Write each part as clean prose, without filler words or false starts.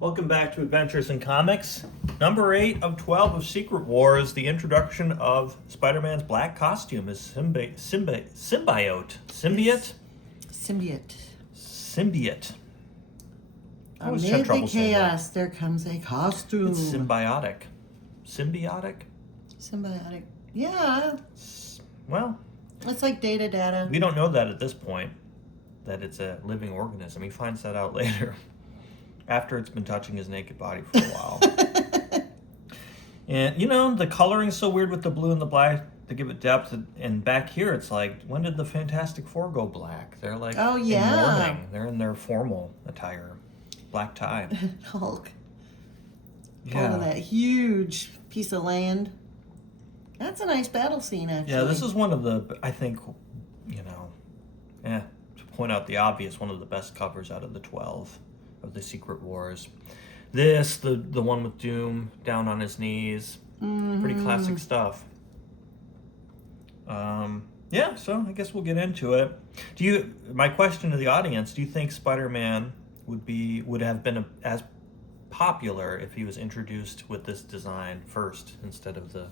Welcome back to Adventures in Comics. Number 8 of 12 of Secret Wars, the introduction of Spider-Man's black costume as symbiote. Symbiote. I always had Amid the trouble saying that. chaos, there comes a costume. It's symbiotic. Symbiotic? Symbiotic. Yeah, Well, it's like data. we don't know that at this point, that it's a living organism. He finds that out later, after it's been touching his naked body for a while. And, the coloring's so weird with the blue and the black to give it depth. And back here, it's like, when did the Fantastic Four go black? They're like Oh, in yeah. mourning. They're in their formal attire. Black tie. Hulk. Yeah. Over that huge piece of land. That's a nice battle scene, actually. Yeah, this is one of the, I think, to point out the obvious, one of the best covers out of the 12 of the Secret Wars. This, the one with Doom down on his knees, pretty classic stuff. Yeah, so I guess we'll get into it. My question to the audience, do you think Spider-Man would have been as popular if he was introduced with this design first instead of the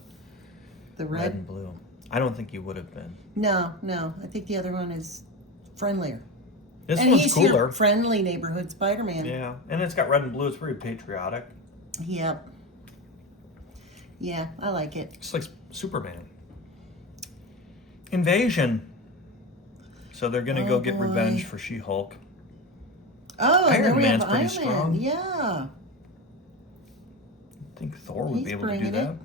red and blue? I don't think he would have been. No. I think the other one is friendlier. This and one's he's cooler. your friendly neighborhood Spider-Man. Yeah, and it's got red and blue. It's very patriotic. Yep. Yeah, I like it. It's like Superman. Invasion. So they're gonna go get boy. revenge for She-Hulk. Oh, Iron there we Man's have pretty Iron strong. Man. Yeah. I think Thor would He's be able to do bringing that. it.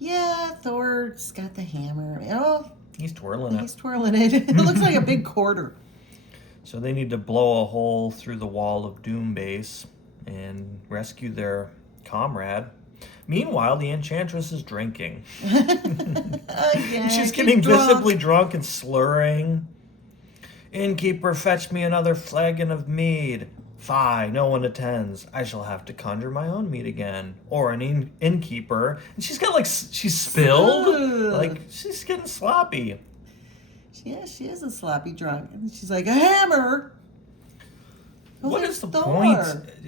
Yeah, Thor's got the hammer. Oh, He's twirling he's it. twirling it. It looks like a big quarter. So they need to blow a hole through the wall of Doom Base and rescue their comrade. Meanwhile, the Enchantress is drinking. Again, She's she's getting drunk. visibly drunk and slurring. Innkeeper, fetch me another flagon of mead. Fie, no one attends. I shall have to conjure my own mead again. Or an innkeeper. And she's got she's spilled. Ugh. Like, she's getting sloppy. Yeah, she is a sloppy drunk. And she's like, a hammer? Oh, What there's is the Thor. point?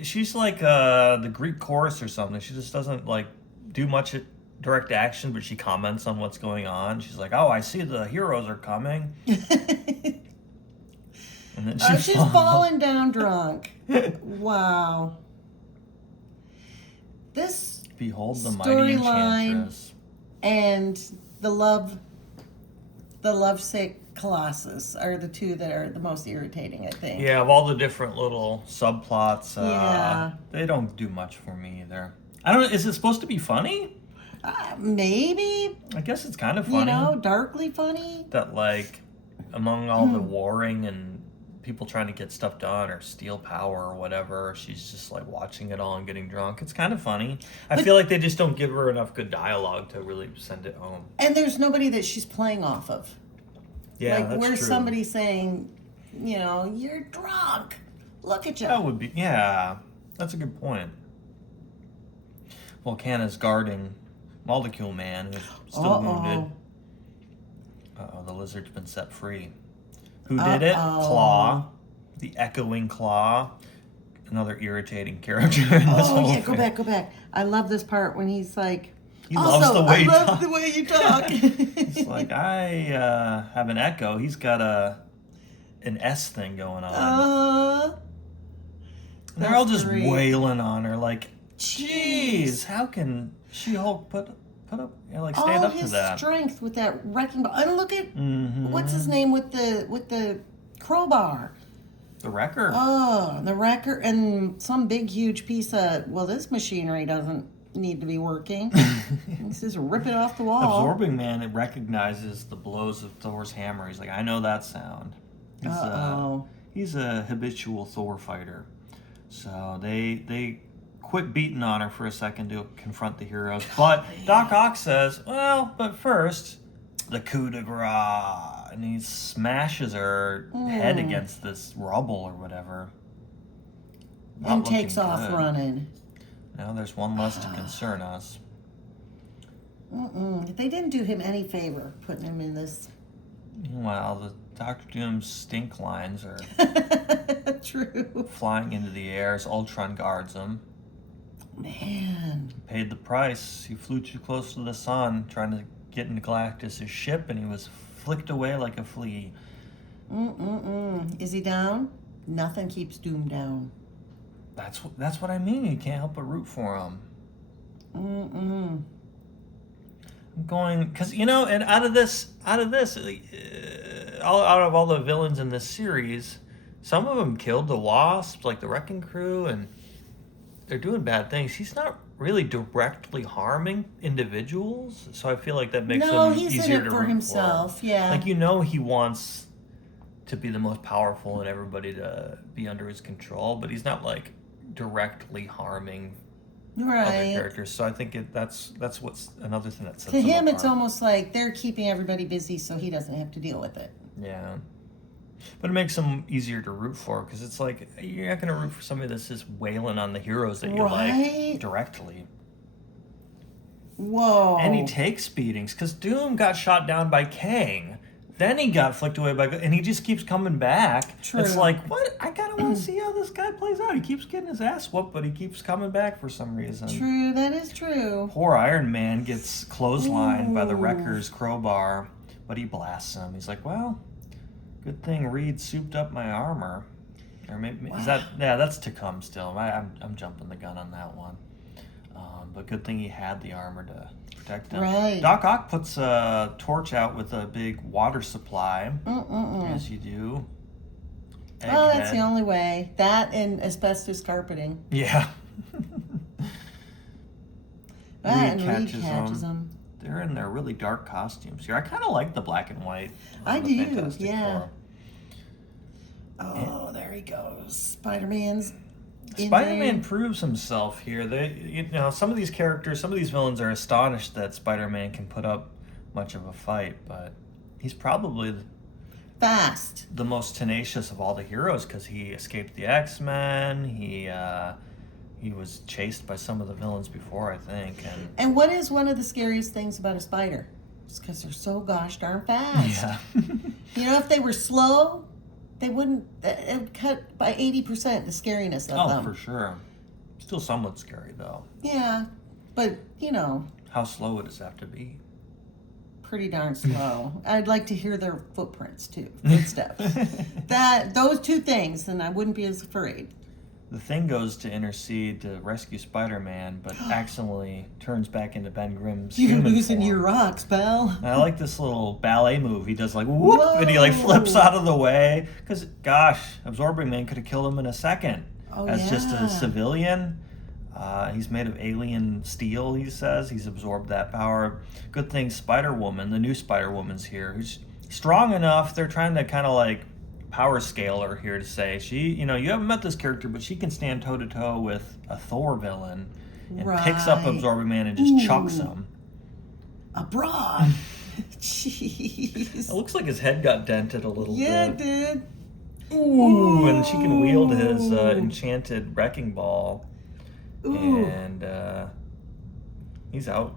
She's like the Greek chorus or something. She just doesn't do much direct action, but she comments on what's going on. She's like, "Oh, I see the heroes are coming," and then She's falling down drunk. Wow. This Behold the mighty storyline Enchantress. and the lovesick Colossus are the two that are the most irritating, I think. Yeah, of all the different little subplots, Yeah. they don't do much for me either. I don't know. Is it supposed to be funny? Maybe, I guess it's kind of funny. darkly funny. That among all the warring and people trying to get stuff done or steal power or whatever, she's just watching it all and getting drunk. It's kind of funny. I feel like they just don't give her enough good dialogue to really send it home. And there's nobody that she's playing off of. Yeah, that's where's true. somebody saying, you're drunk. Look at you. That would be, yeah, that's a good point. Volcana's guarding Molecule Man, who's still wounded. Uh-oh, the lizard's been set free. Who did it? Claw. The echoing Claw. Another irritating character in this whole Yeah, thing. go back. I love this part when he's like, He loves the way I he love talks. the way you talk. It's like, I have an echo. He's got an S thing going on. And they're all just great. wailing on her like, jeez, how can She-Hulk put up, stand all up to his that? strength with that wrecking ball. And look at Mhm. what's his name with the crowbar. The Wrecker. Oh, the wrecker and some big huge piece of this machinery doesn't need to be working. Let's just rip it off the wall. Absorbing Man, it recognizes the blows of Thor's hammer. He's like, I know that sound. He's a habitual Thor fighter. So they quit beating on her for a second to confront the heroes. But Doc Ock says, well, but first, the coup de grace. And he smashes her head against this rubble or whatever. Not And takes looking off good. running. Now there's one less to concern us. They didn't do him any favor putting him in this. Meanwhile, the Doctor Doom's stink lines are True. flying into the air as Ultron guards him. Man. He paid the price. He flew too close to the sun, trying to get into Galactus' ship, and he was flicked away like a flea. Is he down? Nothing keeps Doom down. That's what I mean. You can't help but root for him. I'm going because and out of all the villains in this series, some of them killed the Wasp, like the Wrecking Crew, and they're doing bad things. He's not really directly harming individuals, so I feel like that makes him he's easier in it to for root himself. for. Yeah, Like he wants to be the most powerful and everybody to be under his control, but he's not like directly harming other characters. So I think that's what's another thing that sets to him. apart. It's almost like they're keeping everybody busy, so he doesn't have to deal with it. Yeah. But it makes them easier to root for because it's like you're not going to root for somebody that's just wailing on the heroes that you like directly. Whoa. And he takes beatings because Doom got shot down by Kang. Then he got flicked away and he just keeps coming back. True. It's like, what? I kind of want to see how this guy plays out. He keeps getting his ass whooped, but he keeps coming back for some reason. True, that is true. Poor Iron Man gets clotheslined by the Wrecker's crowbar, but he blasts him. He's like, well, good thing Reed souped up my armor. Or maybe that's to come still. I'm jumping the gun on that one. But good thing he had the armor to protect him. Right. Doc Ock puts a torch out with a big water supply, as you do. Well, that's the only way. That and asbestos carpeting. Yeah. And Reed catches them. They're in their really dark costumes here. I kind of like the black and white. I do, Fantastic yeah. Four. Oh, there he goes. Spider-Man's Spider-Man proves himself here. Some of these characters, some of these villains are astonished that Spider-Man can put up much of a fight, but he's probably fast, the most tenacious of all the heroes because he escaped the X-Men. He was chased by some of the villains before, I think. And what is one of the scariest things about a spider? It's because they're so gosh darn fast. Yeah. If they were slow, they wouldn't. It would cut by 80% the scariness of them. Oh, for sure. Still somewhat scary, though. Yeah, but how slow would this have to be? Pretty darn slow. I'd like to hear their footprints too, footsteps. Those two things, then I wouldn't be as afraid. The Thing goes to intercede to rescue Spider-Man, but accidentally turns back into Ben Grimm's You're human losing form. your rocks, pal. And I like this little ballet move. He does like whoop, and he like flips out of the way. Because gosh, Absorbing Man could have killed him in a second. Just a civilian. He's made of alien steel. He says he's absorbed that power. Good thing Spider-Woman, the new Spider-Woman's here, who's strong enough. They're trying to kind of like power scale her here to say she, you haven't met this character, but she can stand toe to toe with a Thor villain and picks up Absorbing Man and just chucks him. Abroad. Jeez. It looks like his head got dented a little bit. Yeah, it did. Ooh, and she can wield his enchanted wrecking ball. Ooh. And he's out.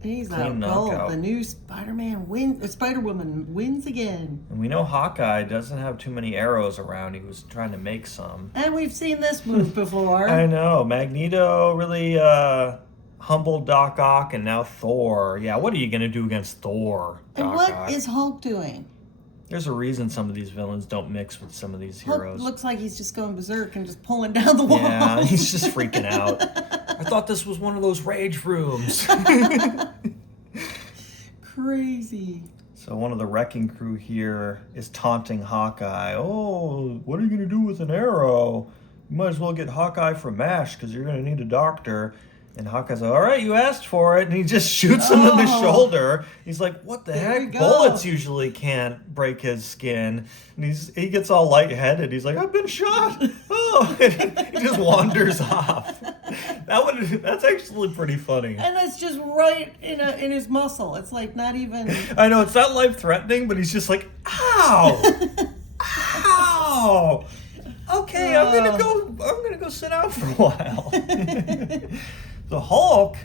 He's Clean out cold. knockout. The new Spider-Woman wins again. And we know Hawkeye doesn't have too many arrows around. He was trying to make some. And we've seen this move before. I know. Magneto really humbled Doc Ock, and now Thor. Yeah, what are you going to do against Thor, Doc And what Ock? is Hulk doing? There's a reason some of these villains don't mix with some of these Hulk heroes. looks like he's just going berserk and just pulling down the walls. Yeah, he's just freaking out. I thought this was one of those rage rooms. Crazy. So one of the Wrecking Crew here is taunting Hawkeye. Oh, what are you going to do with an arrow? You might as well get Hawkeye from MASH because you're going to need a doctor. And Hawkeye's like, all right, you asked for it. And he just shoots him in the shoulder. He's like, what the heck? Bullets usually can't break his skin. And he gets all lightheaded. He's like, I've been shot. Oh, and he just wanders off. That's actually pretty funny. And that's just right in his muscle. It's like not even. I know, it's not life-threatening, but he's just like, ow! Ow! Okay, I'm gonna go sit down for a while. The Hulk,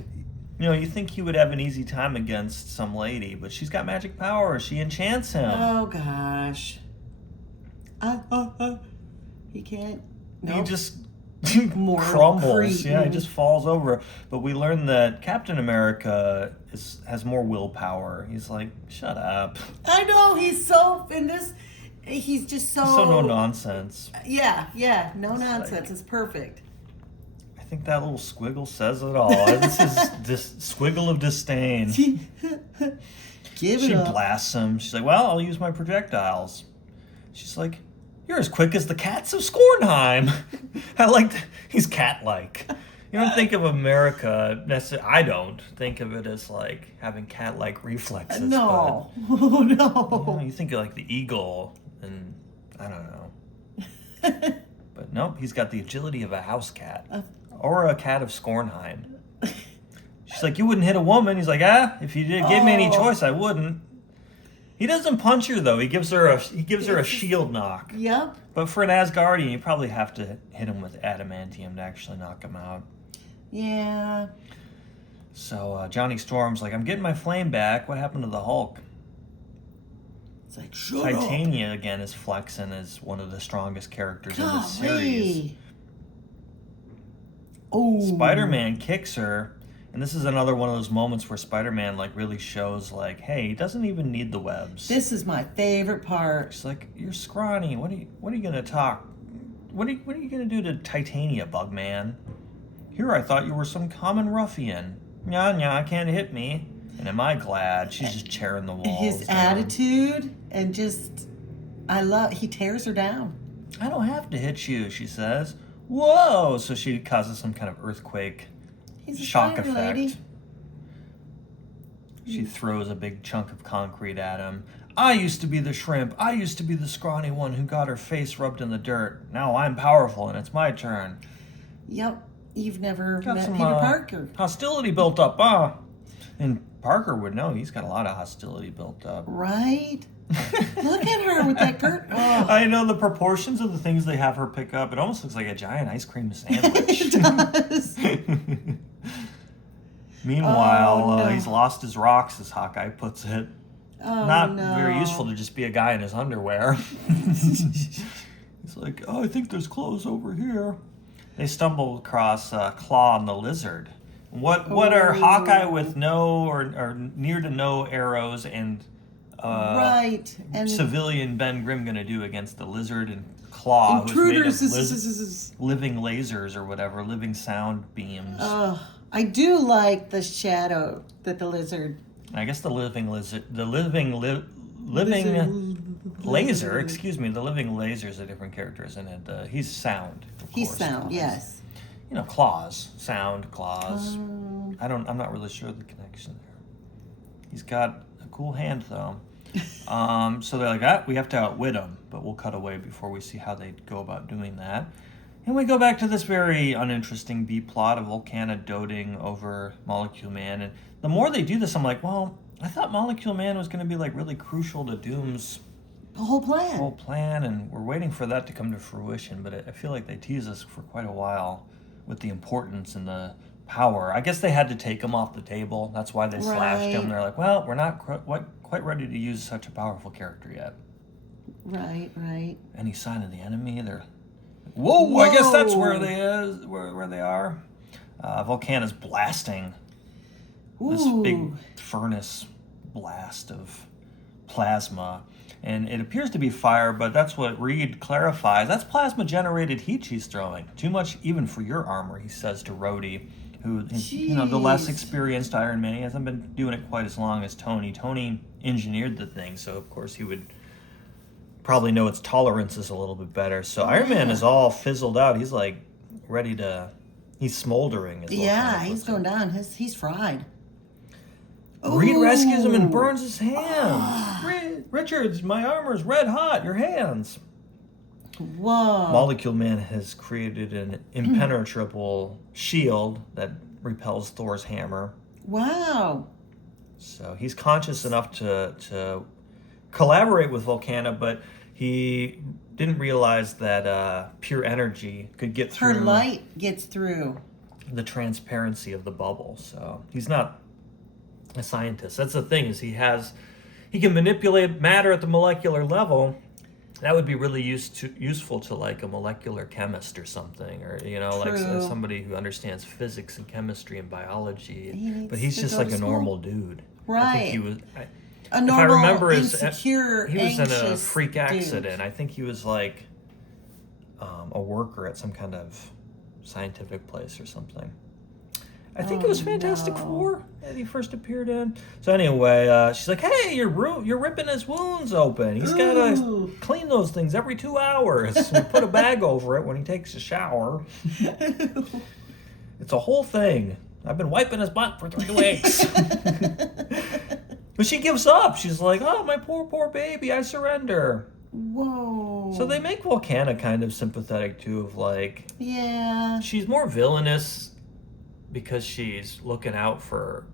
You know, you think he would have an easy time against some lady, but she's got magic power. She enchants him. Oh gosh. He can't. Nope. He just More crumbles. creep. Yeah, he just falls over. But we learn that Captain America has more willpower. He's like, shut up. I know, he's so in this. He's just so. So no nonsense. Yeah, no It's nonsense. like- It's perfect. I think that little squiggle says it all. This is this squiggle of disdain. Give She it up. blasts him. She's like, well, I'll use my projectiles. She's like, you're as quick as the cats of Skornheim. I like that. He's cat-like. You don't think of America, necessarily, I don't think of it as like having cat-like reflexes. No, But, you no. you think of like the eagle and I don't know. But nope, he's got the agility of a house cat. Or a cat of Skornheim. She's like, you wouldn't hit a woman. He's like, if you did give me any Oh. choice, I wouldn't. He doesn't punch her though. He gives her a shield knock. Yep. But for an Asgardian, you probably have to hit him with adamantium to actually knock him out. Yeah. So Johnny Storm's like, I'm getting my flame back. What happened to the Hulk? It's like shut up. Titania again is flexing as one of the strongest characters in this series. Golly. Oh. Spider-Man kicks her, and this is another one of those moments where Spider-Man like really shows like, hey, he doesn't even need the webs. This is my favorite part. She's like, you're scrawny. What are you gonna talk? What are you gonna do to Titania, Bugman? Here I thought you were some common ruffian. Nya, can't hit me. And am I glad? She's just tearing the walls His down. attitude and just, he tears her down. I don't have to hit you, she says. Whoa! So she causes some kind of earthquake He's a shock spider effect. lady. She throws a big chunk of concrete at him. I used to be the shrimp. I used to be the scrawny one who got her face rubbed in the dirt. Now I'm powerful and it's my turn. Yep. You've never Got met some Peter Parker. hostility built up, huh? And Parker would know. He's got a lot of hostility built up. Right? Look at her with that curtain. Oh. I know the proportions of the things they have her pick up. It almost looks like a giant ice cream sandwich. It does. Meanwhile, Oh, no. he's lost his rocks, as Hawkeye puts it. Oh, Not no. very useful to just be a guy in his underwear. He's like, oh, I think there's clothes over here. They stumble across Claw and the Lizard. What are Hawkeye with no or near to no arrows and Right. And civilian Ben Grimm going to do against the Lizard and Claw, who's made of intruders. living lasers or whatever, living sound beams? I do like the shadow that the lizard. I guess the living laser, excuse me, the living laser is a different character, isn't it? He's sound. Of He's course, sound, Claws. yes. You know, claws, sound, claws. I'm not really sure the connection there. He's got a cool hand though. So they're like, we have to outwit him, but we'll cut away before we see how they go about doing that. And we go back to this very uninteresting B plot of Volcana doting over Molecule Man. And the more they do this, I'm like, well, I thought Molecule Man was going to be like really crucial to Doom's The whole plan. whole plan, and we're waiting for that to come to fruition. But I feel like they tease us for quite a while with the importance and the power. I guess they had to take him off the table. That's why they slashed him. Right. They're like, well, we're not quite ready to use such a powerful character yet. Right. Any sign of the enemy? They're whoa! I guess that's where they are. Volcana's blasting this big Ooh. furnace blast of plasma. And it appears to be fire, but that's what Reed clarifies. That's plasma-generated heat she's throwing. Too much even for your armor, he says to Rhodey, who, the less Jeez. experienced Iron Man. He hasn't been doing it quite as long as Tony. Tony engineered the thing, so of course he would probably know its tolerances a little bit better. So Iron Man is all fizzled out. He's like ready to... He's smoldering. Yeah, he's going down. He's fried. Reed rescues him and Ooh. burns his hands. Richards, my armor's red hot. Your hands. Whoa. Molecule Man has created an impenetrable shield that repels Thor's hammer. Wow. So he's conscious enough to collaborate with Volcana, but he didn't realize that pure energy could get through. Her light gets through. the transparency of the bubble. So he's not a scientist. That's the thing, is he can manipulate matter at the molecular level. That would be really useful to like a molecular chemist or something, or like somebody who understands physics and chemistry and biology. But he's just like a normal dude. Right. I think he was. A normal, if I remember, insecure, he was in a freak dude. accident. I think he was like a worker at some kind of scientific place or something. I think it was Fantastic Four that he first appeared in. So anyway, she's like, "Hey, you're ripping his wounds open. He's gotta clean those things every 2 hours. We put a bag over it when he takes a shower. It's a whole thing. I've been wiping his butt for 3 weeks." But she gives up. She's like, "Oh, my poor baby, I surrender." Whoa. So they make Volcana kind of sympathetic too, of like, yeah, she's more villainous because she's looking out for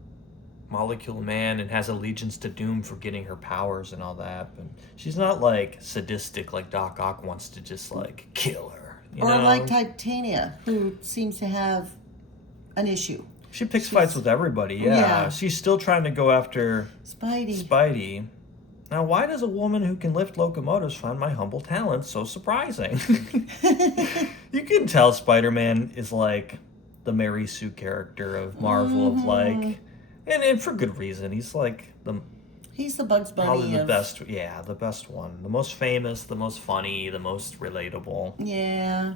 Molecule Man and has allegiance to Doom for getting her powers and all that. But she's not like sadistic like Doc Ock wants to just like kill her. Or like Titania, who seems to have an issue. She picks fights with everybody, yeah. She's still trying to go after Spidey. Now, why does a woman who can lift locomotives find my humble talent so surprising? You can tell Spider-Man is like the Mary Sue character of Marvel, of like, and for good reason. He's like he's the Bugs Bunny. Probably the best, the best one. The most famous, the most funny, the most relatable. Yeah.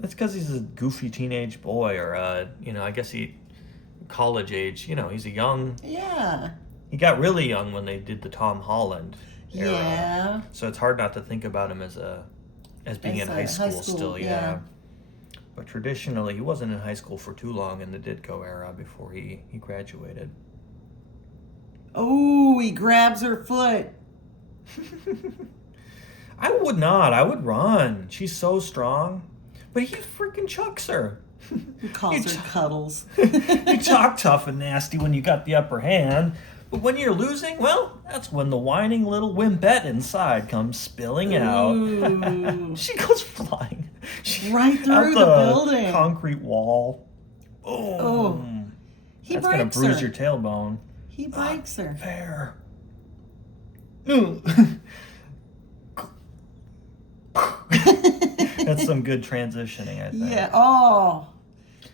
It's because he's a goofy teenage boy, or I guess college age. He's a young. Yeah. He got really young when they did the Tom Holland era. Yeah. So it's hard not to think about him as being in high school still. Yeah. But traditionally, he wasn't in high school for too long in the Ditko era before he graduated. Oh, he grabs her foot. I would not. I would run. She's so strong. But he freaking chucks her. He calls her Cuddles. You talk tough and nasty when you got the upper hand. But when you're losing, well, that's when the whining little wimpette inside comes spilling out. She goes flying. Right through the building. Concrete wall. Oh. He that's breaks going to bruise her. your tailbone. He breaks her. Fair. That's some good transitioning, I think. Yeah. Oh.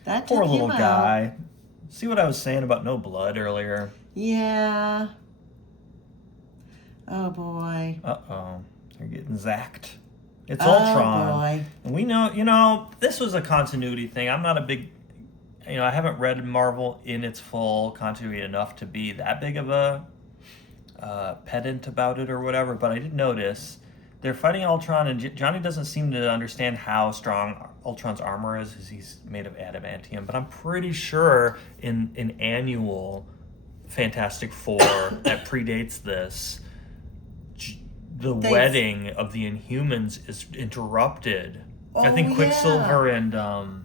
That poor little him guy. Out. See what I was saying about no blood earlier? Yeah. Oh boy. Uh-oh. They're getting zacked. It's Ultron. Oh boy. And we know, this was a continuity thing. I'm not a big, I haven't read Marvel in its full continuity enough to be that big of a pedant about it or whatever, but I did notice they're fighting Ultron, and Johnny doesn't seem to understand how strong Ultron's armor is, as he's made of adamantium. But I'm pretty sure in annual Fantastic Four that predates this, the wedding of the Inhumans is interrupted. I think Quicksilver and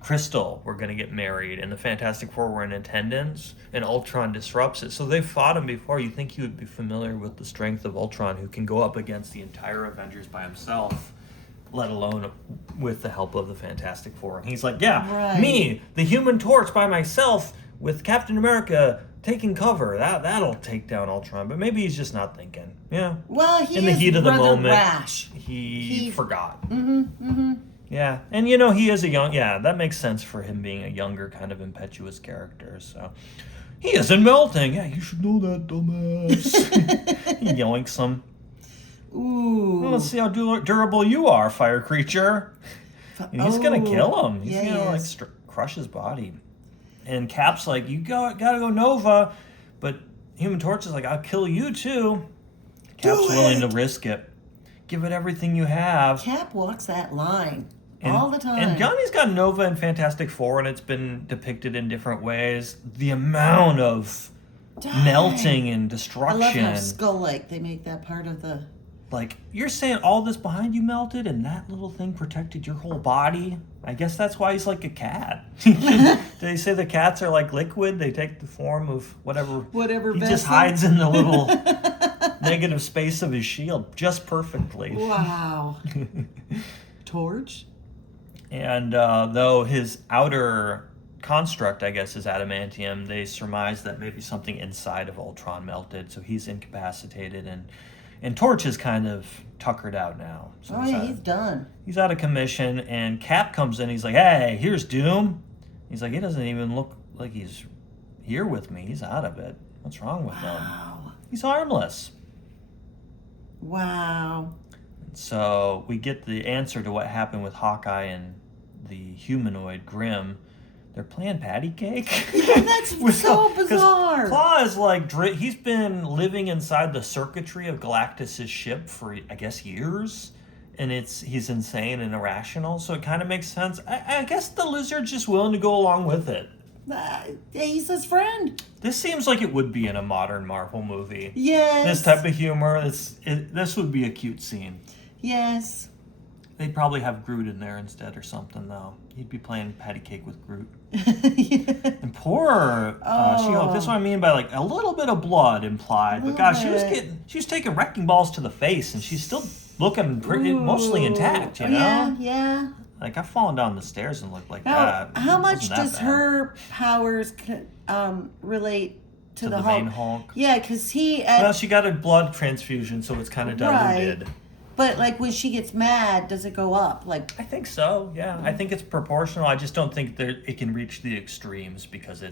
Crystal were going to get married, and the Fantastic Four were in attendance, and Ultron disrupts it. So they've fought him before. You think he would be familiar with the strength of Ultron, who can go up against the entire Avengers by himself, let alone with the help of the Fantastic Four. And he's like, me, the Human Torch by myself, with Captain America taking cover. That'll take down Ultron. But maybe he's just not thinking. Yeah. Well, he in the heat of the moment, rash. He forgot. Mm-hmm. Yeah, and he is that makes sense for him being a younger kind of impetuous character, so. He isn't melting. Yeah, you should know that, dumbass. He yoinks him. Ooh. Well, let's see how durable you are, fire creature. And he's going to kill him. He's going to, crush his body. And Cap's like, you gotta go Nova, but Human Torch is like, I'll kill you too. Cap's willing to risk it. Give it everything you have. Cap walks that line. All the time. And Johnny's got Nova and Fantastic Four, and it's been depicted in different ways. The amount of melting and destruction. I love how Skull-like they make that part of the... Like, you're saying all this behind you melted, and that little thing protected your whole body? I guess that's why he's like a cat. They say the cats are like liquid. They take the form of whatever he vessel. Just hides in the little negative space of his shield just perfectly. Wow. Torch? And though his outer construct, I guess, is adamantium, they surmise that maybe something inside of Ultron melted, so he's incapacitated, and Torch is kind of tuckered out now. So he's done. He's out of commission, and Cap comes in. He's like, "Hey, here's Doom." He's like, "He doesn't even look like he's here with me. He's out of it. What's wrong with him? He's harmless." Wow. So we get the answer to what happened with Hawkeye and the humanoid Grimm. They're playing patty cake. Yeah, that's so bizarre. Klaue is like, he's been living inside the circuitry of Galactus' ship for, I guess, years. And he's insane and irrational, so it kind of makes sense. I guess the Lizard's just willing to go along with it. He's his friend. This seems like it would be in a modern Marvel movie. Yes. This type of humor, this would be a cute scene. Yes. They'd probably have Groot in there instead or something, though. He'd be playing patty cake with Groot. Yeah. And poor She-Hulk. That's what I mean by like a little bit of blood implied. But gosh, she was taking wrecking balls to the face, and she's still looking mostly intact. You know? Yeah. Like I've fallen down the stairs and looked like that. How much does her powers relate to the main Hulk? Hulk? Yeah, because well, she got a blood transfusion, so it's kind of diluted. Right. But like when she gets mad, does it go up? Like I think so. Yeah, I think it's proportional. I just don't think that it can reach the extremes because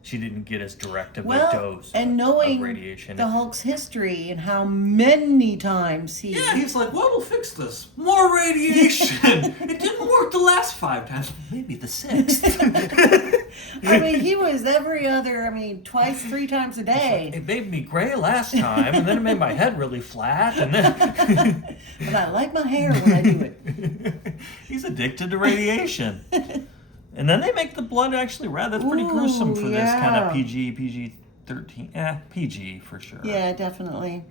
she didn't get as direct of a dose. And knowing of radiation. the Hulk's history and how many times he's like, well, we'll fix this. More radiation. It didn't work the last 5 times. Maybe the 6th. I mean, he was twice, 3 times a day. It made me gray last time, and then it made my head really flat, and then. But I like my hair when I do it. He's addicted to radiation. And then they make the blood actually red. That's pretty gruesome for this kind of PG-13. PG for sure. Yeah, definitely.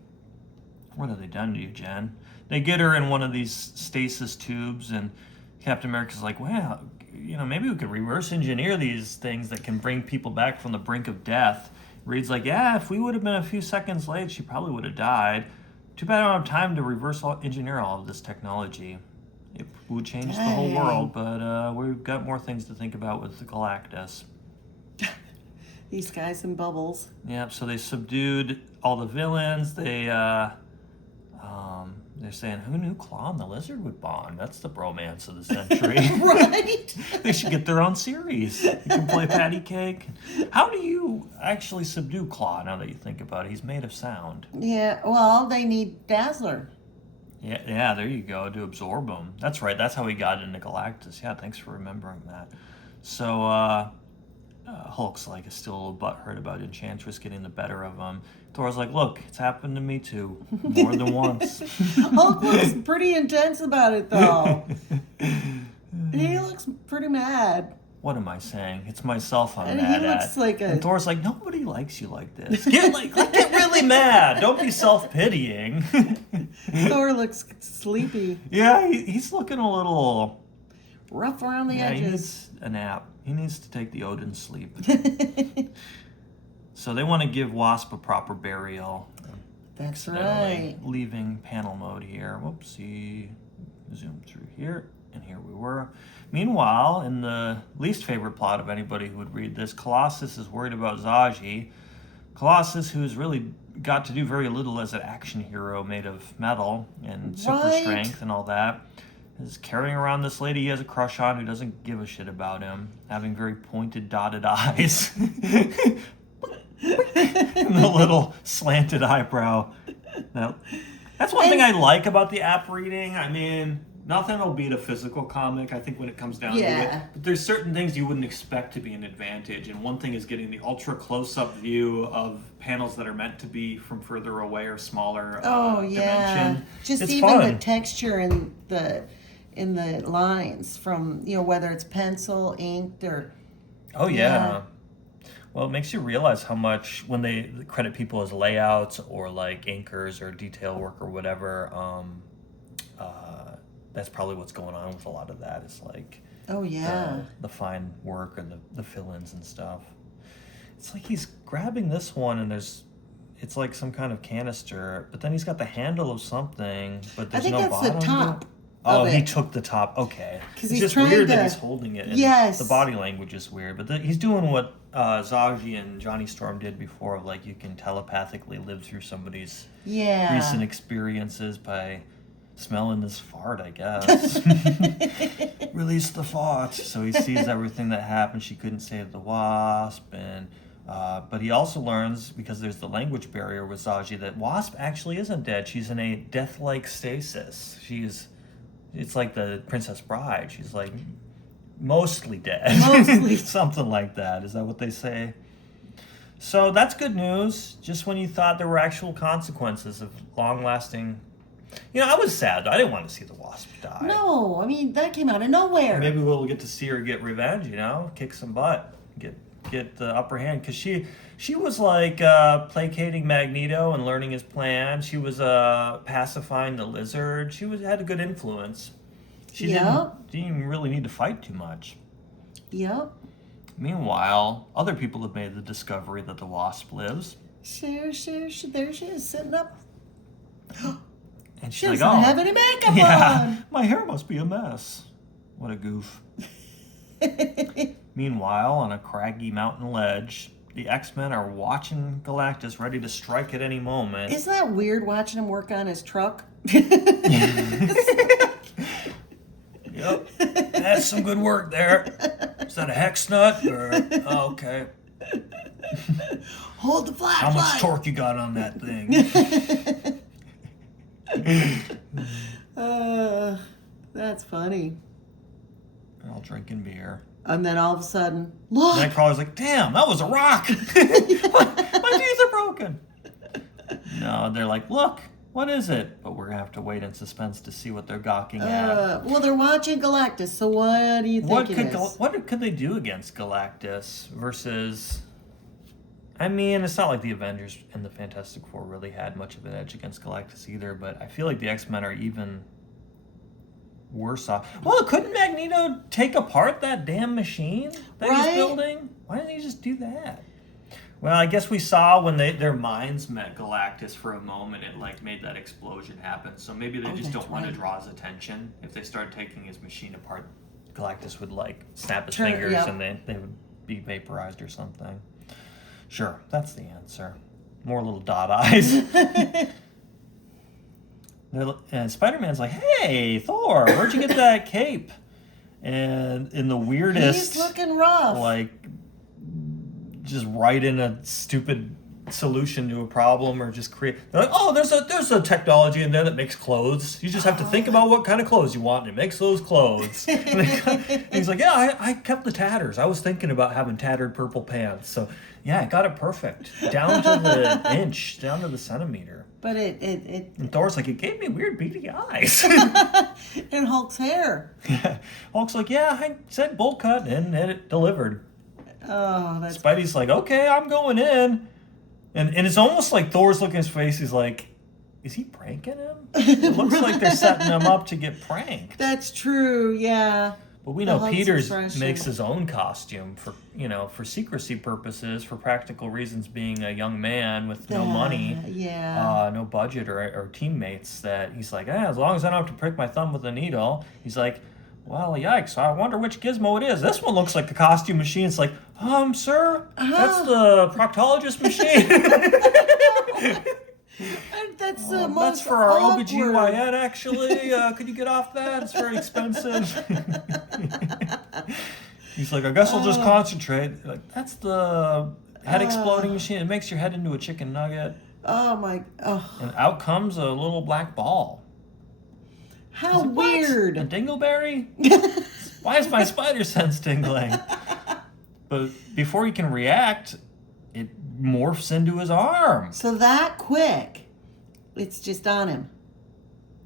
What have they done to you, Jen? They get her in one of these stasis tubes, and Captain America's like, well, maybe we could reverse engineer these things that can bring people back from the brink of death. Reed's like, yeah, if we would have been a few seconds late, she probably would have died. Too bad I don't have time to reverse engineer all of this technology. It would change the whole world, but we've got more things to think about with the Galactus. These guys in bubbles. Yeah, so they subdued all the villains. They're saying, who knew Klaue and the Lizard would bond? That's the bromance of the century. Right? They should get their own series. You can play patty cake. How do you actually subdue Klaue now that you think about it? He's made of sound. Yeah, well, they need Dazzler. Yeah, there you go, to absorb him. That's right, that's how he got into Galactus. Yeah, thanks for remembering that. So, Hulk's like, is still a little butthurt about Enchantress getting the better of him. Thor's like, look, it's happened to me too, more than once. Hulk looks pretty intense about it, though. He looks pretty mad. What am I saying? It's myself I'm and mad he looks at. Like and Thor's like, nobody likes you like this. Get really mad. Don't be self-pitying. Thor looks sleepy. Yeah, he's looking a little rough around the edges. He needs a nap. He needs to take the Odin sleep. So they want to give Wasp a proper burial. That's right. Leaving panel mode here. Whoopsie. Zoom through here. And here we were. Meanwhile, in the least favorite plot of anybody who would read this, Colossus is worried about Zsaji. Colossus, who's really got to do very little as an action hero made of metal and super strength and all that, is carrying around this lady he has a crush on who doesn't give a shit about him, having very pointed, dotted eyes. And the little slanted eyebrow. Now, that's one thing I like about the app reading. I mean, nothing will beat a physical comic, I think, when it comes down to it. But there's certain things you wouldn't expect to be an advantage. And one thing is getting the ultra close-up view of panels that are meant to be from further away or smaller dimension. Just it's even fun. The texture in the lines from, whether it's pencil, inked, or... Oh, yeah. Well, it makes you realize how much, when they credit people as layouts or like inkers or detail work or whatever, that's probably what's going on with a lot of that. It's like the fine work or the fill-ins and stuff. It's like he's grabbing this one and it's like some kind of canister, but then he's got the handle of something, but there's no bottom. I think that's the top. Oh, of he it. took the top. Okay. 'Cause It's he's just trying weird that to- he's holding it. And Yes. The body language is weird. But he's doing what Zoggy and Johnny Storm did before, of like you can telepathically live through somebody's Yeah. recent experiences by smelling this fart, I guess. Release the fart. So he sees everything that happened. She couldn't save the wasp, and but he also learns, because there's the language barrier with Zaji, that Wasp actually isn't dead. She's in a death-like stasis. It's like the Princess Bride. She's like mostly dead. Mostly. Something like that. Is that what they say? So that's good news. Just when you thought there were actual consequences of long-lasting. I was sad though. I didn't want to see the Wasp die. No, I mean, that came out of nowhere. Maybe we'll get to see her get revenge, kick some butt, get the upper hand, because she was like placating Magneto and learning his plan. She was pacifying the lizard. Had a good influence. She didn't even really need to fight too much. Yep. Meanwhile, other people have made the discovery that the Wasp lives. There she is, sitting up. And She she's doesn't like, have any makeup yeah, my hair must be a mess. What a goof. Meanwhile, on a craggy mountain ledge, the X-Men are watching Galactus, ready to strike at any moment. Isn't that weird watching him work on his truck? Yep, that's some good work there. Is that a hex nut? Oh, okay. Hold the flashlight. How much torque you got on that thing? That's funny. All drinking beer. And then all of a sudden, look! Nightcrawler's like, damn, that was a rock. My teeth are broken. No, they're like, look, what is it? But we're going to have to wait in suspense to see what they're gawking at. Well, they're watching Galactus, so what do you think it is? What could they do against Galactus versus... I mean, it's not like the Avengers and the Fantastic Four really had much of an edge against Galactus either, but I feel like the X-Men are even worse off. Well, couldn't Magneto take apart that damn machine that he's building? Why didn't he just do that? Well, I guess we saw when their minds met Galactus for a moment, it like made that explosion happen. So maybe they just don't want to draw his attention. If they start taking his machine apart, Galactus would like snap his fingers and they would be vaporized or something. Sure, that's the answer. More little dot eyes. And Spider-Man's like, hey, Thor, where'd you get that cape? And in the weirdest... He's looking rough. Like, just write in a stupid solution to a problem or just create... They're like, oh, there's a technology in there that makes clothes. You just have to think about what kind of clothes you want, and it makes those clothes. And he's like, yeah, I kept the tatters. I was thinking about having tattered purple pants. So, yeah, I got it perfect. Down to the inch, down to the centimeter. But And Thor's like, it gave me weird beady eyes. And Hulk's hair. Yeah. Hulk's like, yeah, I said bolt cut and it delivered. Oh, that's... Spidey's like, okay, I'm going in. And it's almost like Thor's looking at his face, he's like, is he pranking him? It looks like they're setting him up to get pranked. That's true, yeah. But we know Hulk's Peters expression. makes his own costume for secrecy purposes, for practical reasons, being a young man with no money, no budget or teammates, that he's like, as long as I don't have to prick my thumb with a needle. He's like, well, yikes, I wonder which gizmo it is. This one looks like a costume machine. It's like, sir, that's the proctologist machine. That's the most That's for our awkward. OBGYN, actually. Could you get off that? It's very expensive. He's like, I guess I'll just concentrate. Like, that's the head exploding machine. It makes your head into a chicken nugget. Oh. And out comes a little black ball. How Like, weird. what? A dingleberry? Why is my spider sense tingling? But before he can react, it morphs into his arm. So that quick, it's just on him.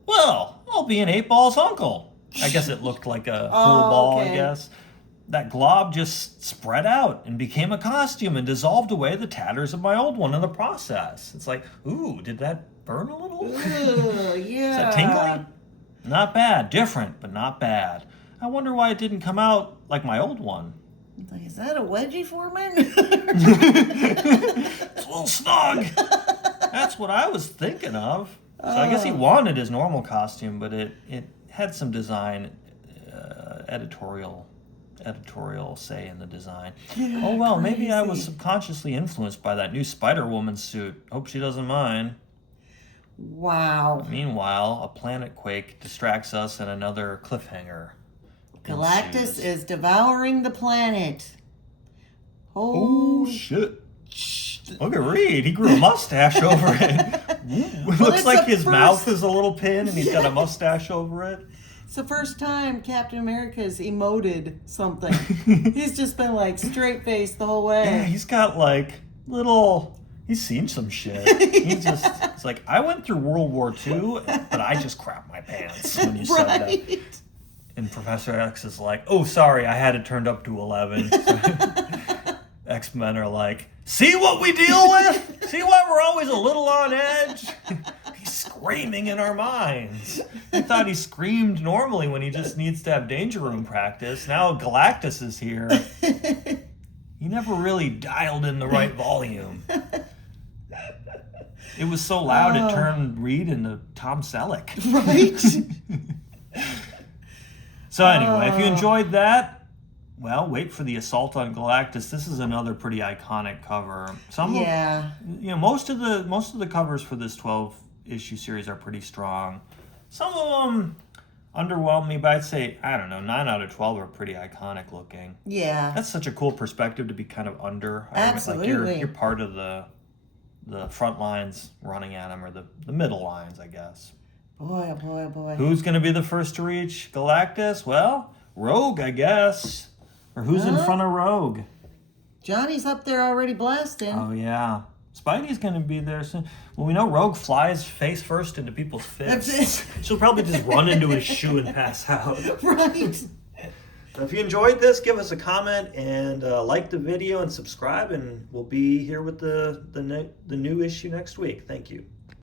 Well, I'll be an 8-ball's uncle. I guess it looked like a pool ball, I guess. That glob just spread out and became a costume and dissolved away the tatters of my old one in the process. It's like, ooh, did that burn a little? Ooh, yeah. Is that tingly? Not bad. Different, but not bad. I wonder why it didn't come out like my old one. Like, is that a wedgie Foreman? It's a little snug. That's what I was thinking of. So I guess he wanted his normal costume, but it had some design editorial say in the design. Yeah, oh well, maybe I was crazy. subconsciously influenced by that new Spider-Woman suit. Hope she doesn't mind. Wow. Meanwhile, a planet quake distracts us and another cliffhanger Galactus ensues. is devouring the planet. Oh shit. Look at Reed. He grew a mustache over it. It looks it's like the his first- mouth is a little pin and he's got a mustache over it. It's the first time Captain America's emoted something. He's just been like straight faced the whole Yeah, way. he's got like little. He's seen some shit. It's like, I went through World War II, but I just crapped my pants when you said that. Right. And Professor X is like, oh, sorry, I had it turned up to 11. X-Men are like, see what we deal with? See why we're always a little on edge? He's screaming in our minds. We thought he screamed normally when he just needs to have Danger Room practice. Now Galactus is here. He never really dialed in the right volume. It was so loud it turned Reed into Tom Selleck. Right? So anyway, if you enjoyed that, well, wait for the Assault on Galactus. This is another pretty iconic cover. Yeah. Most of the covers for this 12-issue series are pretty strong. Some of them underwhelmed me, but I'd say, I don't know, 9 out of 12 are pretty iconic looking. Yeah. That's such a cool perspective to be kind of under. Absolutely. Like you're part of the front lines running at them, or the middle lines, I guess. Boy, oh boy, oh boy. Who's going to be the first to reach Galactus? Well, Rogue, I guess. Or who's in front of Rogue? Johnny's up there already blasting. Oh, yeah. Spidey's going to be there soon. Well, we know Rogue flies face first into people's fists. She'll probably just run into his shoe and pass out. Right. So if you enjoyed this, give us a comment and like the video and subscribe, and we'll be here with the new issue next week. Thank you.